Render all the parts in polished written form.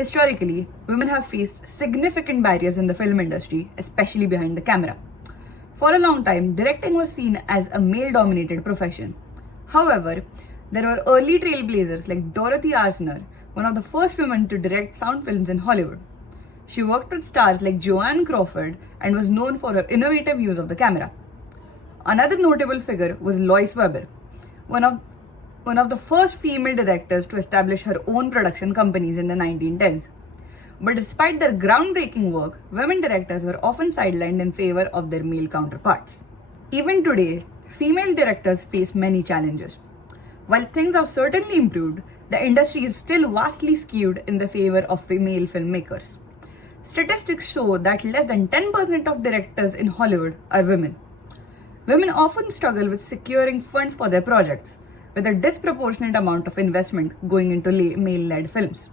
Historically, women have faced significant barriers in the film industry, especially behind the camera. For a long time, directing was seen as a male-dominated profession. However, there were early trailblazers like Dorothy Arzner, one of the first women to direct sound films in Hollywood. She worked with stars like Joanne Crawford and was known for her innovative use of the camera. Another notable figure was Lois Weber, one of the first female directors to establish her own production companies in the 1910s. But despite their groundbreaking work, women directors were often sidelined in favor of their male counterparts. Even today, female directors face many challenges. While things have certainly improved, the industry is still vastly skewed in the favor of female filmmakers. Statistics show that less than 10% of directors in Hollywood are women. Women often struggle with securing funds for their projects, with a disproportionate amount of investment going into male-led films.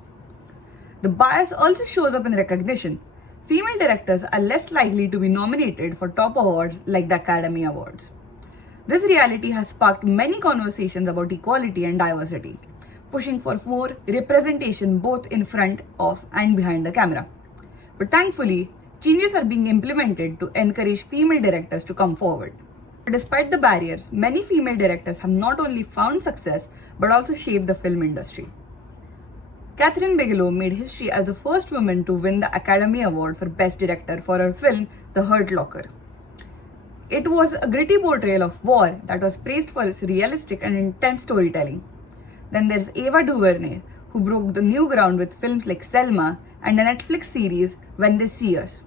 The bias also shows up in recognition. Female directors are less likely to be nominated for top awards like the Academy Awards. This reality has sparked many conversations about equality and diversity, pushing for more representation both in front of and behind the camera. But thankfully, changes are being implemented to encourage female directors to come forward. Despite the barriers, many female directors have not only found success but also shaped the film industry. Kathryn Bigelow made history as the first woman to win the Academy Award for Best Director for her film The Hurt Locker. It was a gritty portrayal of war that was praised for its realistic and intense storytelling. Then there's Ava DuVernay, who broke the new ground with films like Selma and the Netflix series When They See Us.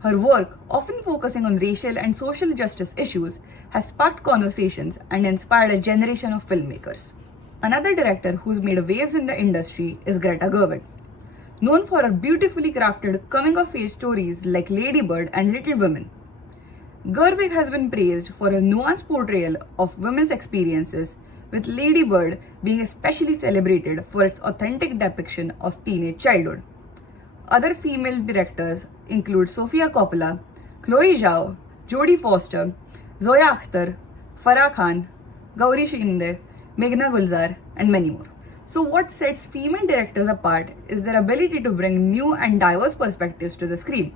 Her work, often focusing on racial and social justice issues, has sparked conversations and inspired a generation of filmmakers. Another director who's made waves in the industry is Greta Gerwig. Known for her beautifully crafted coming-of-age stories like Lady Bird and Little Women, Gerwig has been praised for her nuanced portrayal of women's experiences, with Lady Bird being especially celebrated for its authentic depiction of teenage childhood. Other female directors include Sofia Coppola, Chloe Zhao, Jodie Foster, Zoya Akhtar, Farah Khan, Gauri Shinde, Meghna Gulzar, and many more. So what sets female directors apart is their ability to bring new and diverse perspectives to the screen.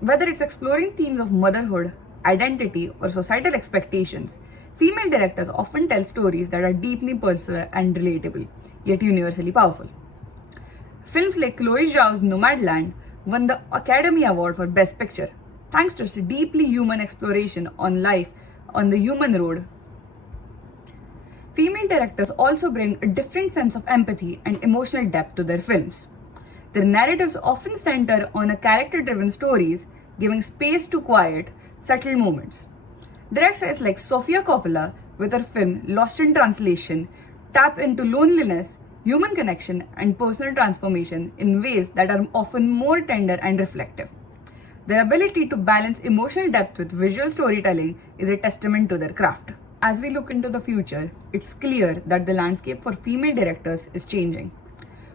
Whether it's exploring themes of motherhood, identity, or societal expectations, female directors often tell stories that are deeply personal and relatable, yet universally powerful. Films like Chloe Zhao's Nomadland won the Academy Award for Best Picture, thanks to its deeply human exploration on life on the human road. Female directors also bring a different sense of empathy and emotional depth to their films. Their narratives often center on character-driven stories, giving space to quiet, subtle moments. Directors like Sofia Coppola, with her film Lost in Translation, tap into loneliness, human connection, and personal transformation in ways that are often more tender and reflective. Their ability to balance emotional depth with visual storytelling is a testament to their craft. As we look into the future, it's clear that the landscape for female directors is changing.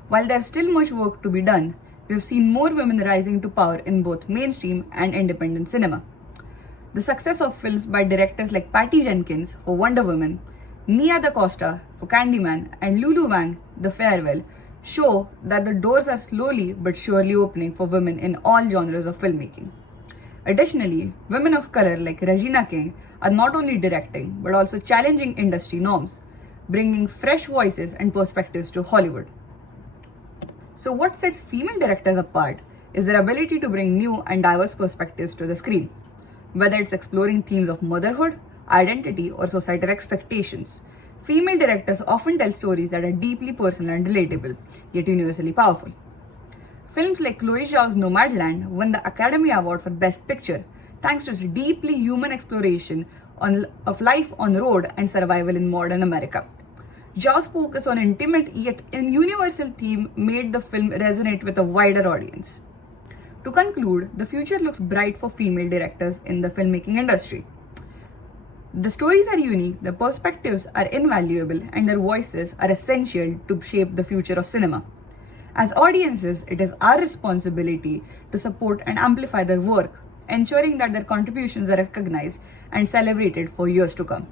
While there's still much work to be done, we've seen more women rising to power in both mainstream and independent cinema. The success of films by directors like Patty Jenkins for Wonder Woman, Nia DaCosta for Candyman, and Lulu Wang, The Farewell, show that the doors are slowly but surely opening for women in all genres of filmmaking. Additionally, women of color like Regina King are not only directing but also challenging industry norms, bringing fresh voices and perspectives to Hollywood. So what sets female directors apart is their ability to bring new and diverse perspectives to the screen. Whether it's exploring themes of motherhood, identity, or societal expectations, female directors often tell stories that are deeply personal and relatable, yet universally powerful. Films like Chloe Zhao's Nomadland won the Academy Award for Best Picture, thanks to its deeply human exploration of life on the road and survival in modern America. Zhao's focus on intimate yet universal theme made the film resonate with a wider audience. To conclude, the future looks bright for female directors in the filmmaking industry. The stories are unique, their perspectives are invaluable, and their voices are essential to shape the future of cinema. As audiences, it is our responsibility to support and amplify their work, ensuring that their contributions are recognized and celebrated for years to come.